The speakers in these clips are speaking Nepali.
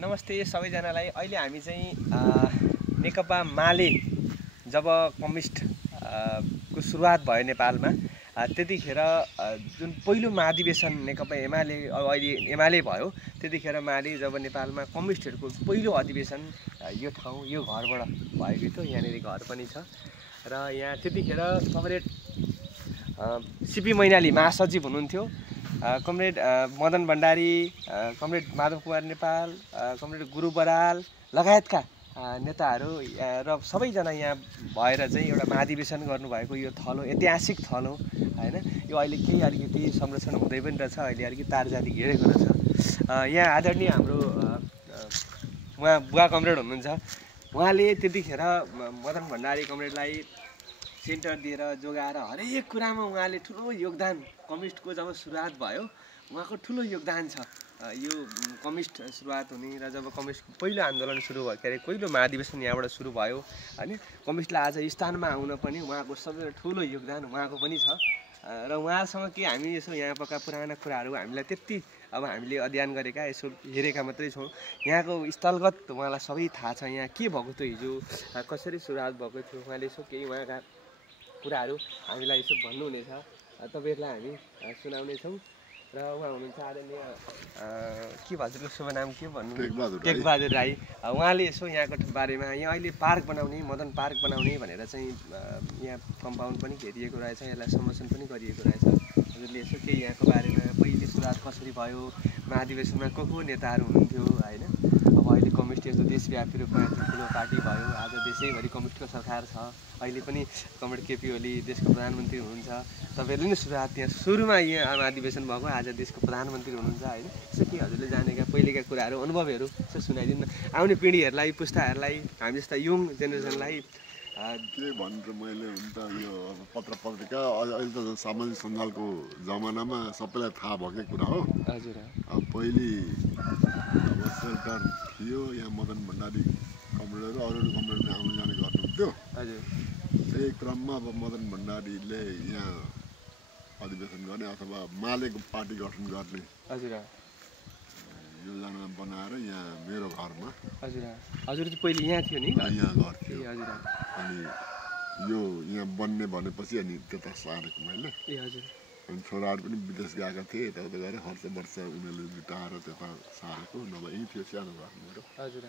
नमस्ते सबैजनालाई। अहिले हामी चाहिँ नेकपा माले जब कम्युनिस्ट को सुरुवात भयो नेपालमा, त्यतिखेर जुन पहिलो महाधिवेशन नेकपा एमाले अहिले एमाले भयो, त्यतिखेर माले जब नेपालमा कम्युनिस्टहरूको पहिलो अधिवेशन यो ठाउँ यो घरबाट भएको थियो। यहाँनिर घर पनि छ र यहाँ त्यतिखेर कमरेड सिपी मैनाली महासचिव हुनुहुन्थ्यो, comrade Madan Bhandari, comrade Madhav Kumar Nepal, comrade गुरु बराल लगायतका नेताहरू र सबैजना यहाँ भएर चाहिँ एउटा महाधिवेशन गर्नुभएको यो थलो ऐतिहासिक थलो हैन। यो अहिले केही अलिकति संरक्षण हुँदै पनि रहेछ, अहिले अलिकति तारजाली घेरेको रहेछ। यहाँ आदरणीय हाम्रो उहाँ बुवा कमरेड हुनुहुन्छ, उहाँले त्यतिखेर मदन भण्डारी कमरेडलाई सेन्टर दिएर जोगाएर हरेक कुरामा उहाँले ठुलो योगदान, कम्युनिस्टको जब सुरुवात भयो उहाँको ठुलो योगदान छ। यो कम्युनिस्ट सुरुवात हुने र जब कम्युनिस्टको पहिलो आन्दोलन सुरु भयो, के अरे पहिलो महाधिवेशन यहाँबाट सुरु भयो होइन, कम्युनिस्टलाई आज स्थानमा आउन पनि उहाँको सबैभन्दा ठुलो योगदान उहाँको पनि छ। र उहाँसँग के हामी यसो यहाँका पुराना कुराहरू हामीलाई त्यति अब हामीले अध्ययन गरेका यसो हेरेका मात्रै छौँ, यहाँको स्थलगत उहाँलाई सबै थाहा छ। यहाँ के भएको थियो हिजो, कसरी सुरुवात भएको थियो, उहाँले यसो केही उहाँका कुराहरू हामीलाई यसो भन्नुहुनेछ, तपाईँहरूलाई हामी सुनाउनेछौँ। र उहाँ हुनुहुन्छ आदरणीय के हजुरको शुभ नाम के भन्नु, टेकबहादुर राई। उहाँले यसो यहाँको बारेमा, यहाँ अहिले पार्क बनाउने, मदन पार्क बनाउने भनेर चाहिँ यहाँ कम्पाउन्ड पनि घेरिएको रहेछ, यसलाई संरक्षण पनि गरिएको रहेछ। हजुरले यसो केही यहाँको बारेमा पहिले सुरुवात कसरी भयो, महाधिवेशनमा को नेताहरू हुनुहुन्थ्यो होइन, अब अहिले कम्युनिस्ट यस्तो देशव्यापी रूपमा ठुलो पार्टी भयो, आज देशैभरि कम्युनिस्टको सरकार छ, अहिले पनि कमरेड केपी ओली देशको प्रधानमन्त्री हुनुहुन्छ। तपाईँहरूले नै सुरुवात यहाँ सुरुमा यहाँ महाधिवेशन भएको, आज देशको प्रधानमन्त्री हुनुहुन्छ होइन। यसो के हजुरले जानेका पहिलेका कुराहरू, अनुभवहरू यसो सुनाइदिनु न आउने पिँढीहरूलाई, पुस्ताहरूलाई, हामी जस्ता यङ जेनेरेसनलाई। के भन्छ, मैले हुन त यो पत्र पत्रिका अहिले त सामाजिक सञ्जालको जमानामा सबैलाई थाहा भएकै कुरा हो। हजुर, अब पहिले अब सेल्टर थियो, यहाँ मदन भण्डारी कमरेडहरू अरू कमरेडले आउनु जाने गर्नुहुन्थ्यो। हजुर, त्यही क्रममा अब मदन भण्डारीले यहाँ अधिवेशन गर्ने अथवा मालेको पार्टी गठन गर्ने हजुर योजना बनाएर यहाँ मेरो घरमा, हजुर हजुर चाहिँ पहिले यहाँ थियो नि, यहाँ घर थियो। हजुर, अनि यो यहाँ बन्ने भनेपछि अनि त्यता सारेको मैले। ए हजुर, अनि छोराहरू पनि विदेश गएका थिए, यताउता गएर खर्च वर्ष उनीहरूले जुटाएर त्यता सारेको, नभए यहीँ थियो सानो घर मेरो। हजुर,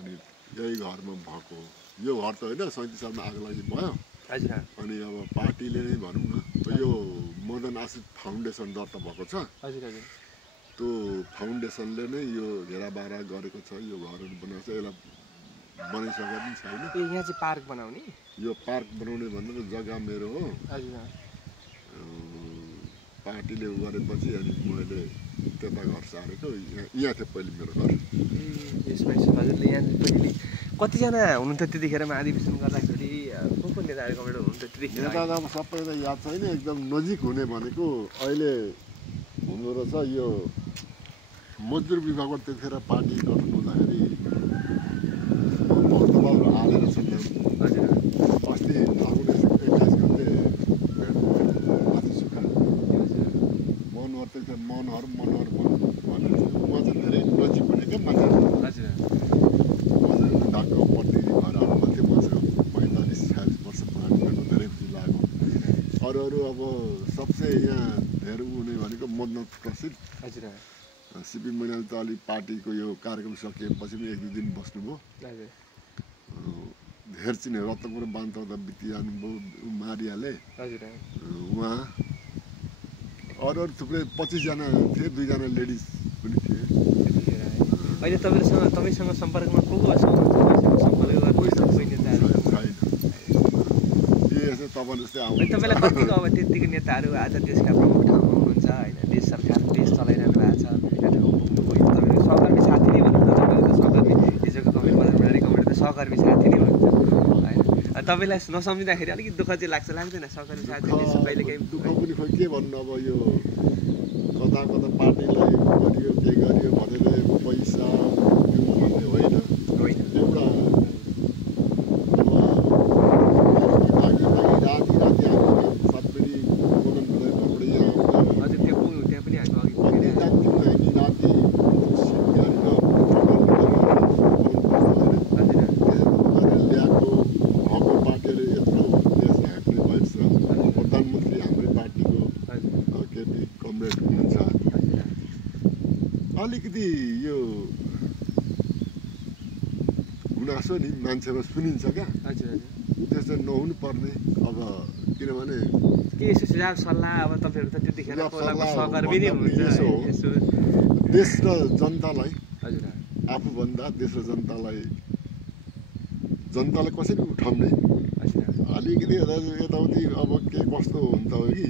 अनि यही घरमा भएको यो घर त होइन, 37 सालमा आगो लागि भयो। हजुर, अनि अब पार्टीले नै भनौँ न, यो मदन आशिष फाउन्डेसन दर्ता भएको छ, हजुर, हजुर, त्यो फाउन्डेसनले नै यो घेराबारा गरेको छ, यो घरहरू बनाएको छ, यसलाई बनाइसकेको पनि छैन। ए यहाँ चाहिँ पार्क बनाउने, यो पार्क बनाउने भनेर जग्गा मेरो हो। हजुर, पार्टीले उ गरेपछि अनि मैले त्यता घर सारेको, यहाँ थियो पहिले मेरो घर। ए यसमा यसो हजुरले यहाँ पहिले कतिजना हुनुहुन्थ्यो त्यतिखेर महाधिवेशन गर्दाखेरि, को नेताहरू कमरेड हुनुहुन्थ्यो त्यतिखेर? नेता अब सबै त याद छैन, एकदम नजिक हुने भनेको अहिले हुँदो रहेछ यो मजदुर विभागबाट त्यतिखेर पार्टी गठन हुँदाखेरि भक्तबहादुर हालेर छ नाम। हजुर, अस्ति फागुन 21 गते माथि सुक्खा मनोहर त्यतिखेर मनोहर भनेर उहाँ चाहिँ धेरै नजिक हुने क्या मान्छे। हजुर, डाक्टर प्रतिनिधि भएर आउनुभएको थियो, मसँग 45-46 वर्ष पुरानो, धेरै खुसी लाग्यो। अरू अब सबसे यहाँ धेरै हुने भनेको मदन प्रसिद्ध। हजुर, सिपी मैनाली त अलिक पार्टीको यो कार्यक्रम सकिएपछि पनि 1-2 दिन बस्नुभयो। हजुर, धेर चिने रत्नपुर बान्धवता बिति जानुभयो, मारियाले। हजुर, उहाँ अरू थुप्रै 25 जना थिए, 2 जना लेडिज पनि थिए। अहिले तपाईँसँग सम्पर्कमा को सम्पर्क गर्नु कोही नेताहरू छैन, यसो तपाईँ जस्तै आउनु। तपाईँलाई कतिको अब त्यतिको नेताहरू आज देशका प्रमुख ठाउँमा हुनुहुन्छ होइन, देश सरकार देश चलाइरहनु भएको छ, ठाउँ पुग्नुभयो। तपाईँको सहकर्मी साथी नै भन्नु त, तपाईँले त सहकर्मी हिजोको कमेन्ट मदन भण्डारी कमेन्ट त सहकर्मी साथी नै भन्नुहुन्छ होइन। तपाईँलाई नसम्झिँदाखेरि अलिकति दुःख चाहिँ लाग्दैन सहकर्मी साथीले कहिले काहीँ? दुःख पनि खोइ के भन्नु, अब यो कता पार्टीलाई गरियो के गरियो भनेर पैसा भन्ने होइन, एउटा राति हामीले 7 बजी मदन भण्डारी यहाँ हजुर, त्यहाँ पनि हामी अघि जान्थ्यौँ। हामी राति सिट गाडीमा अलिकति यो गुनासो नि मान्छेमा सुनिन्छ क्या, हजुर हजुर त्यस्तो नहुनु पर्ने। अब किनभने के यसो सुझाव सल्लाह अब तपाईँहरू त त्यतिखेर कोलाको सल्लाह सहकर्मी नै भन्दा पनि हुनुहुन्छ यसो हो। यसो देश र जनतालाई, हजुर आफूभन्दा देश र जनतालाई कसरी उठाउने, हजुर अलिकति यताउति अब के कस्तो हुन्छ हो कि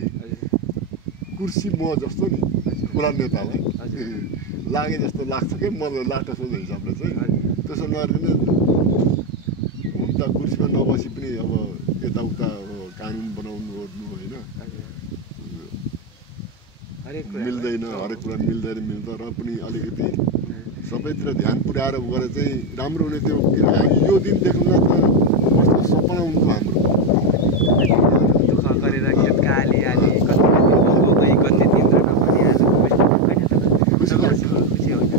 कुर्सी म जस्तो नि ठुला नेतालाई लागे जस्तो लाग्छ कि मलाई लाग्छ सोझो हिसाबले चाहिँ। त्यसो नगरिकन हुन त कुर्सीमा नबसी पनि अब यताउता कानुन बनाउनु ओर्नु होइन, मिल्दैन, हरेक कुरा मिल्छ र पनि अलिकति सबैतिर ध्यान पुर्याएर गरे चाहिँ राम्रो हुने थियो। किनभने यो दिन देख्नुलाई त कस्तो सपना हुन्थ्यो हाम्रो। दुःख गरेर खेत खाली हाली कति कति तिम्रो नभनी आज खुसी लाग्छ। खुसी हुन्छ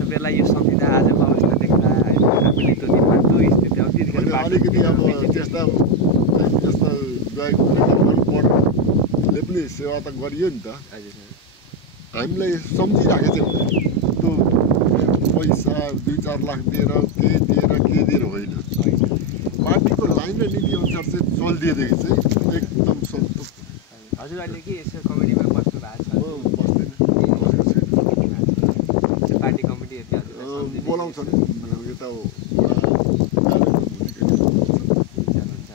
तपाईँलाई यो संविधा आजको अवस्था देख्दा होइन आफूले त्यो दिनमा त्यो स्थिति अब त्यतिखेर अलिकति अब त्यस्ता पढले पनि सेवा त गरियो नि त। हामीलाई सम्झिराखेको थियो त्यो पैसा 2-4 लाख दिएर के दिएर होइन, पार्टीको लाइन र नीति अनुसार चाहिँ चलिदिएदेखि चाहिँ एकदम सन्तुष्ट। हजुरहरूले के यसो कमिटीमा बस्नु भएको छ? बस्दैन, पार्टी कमिटीहरूले बोलाउँछन् यता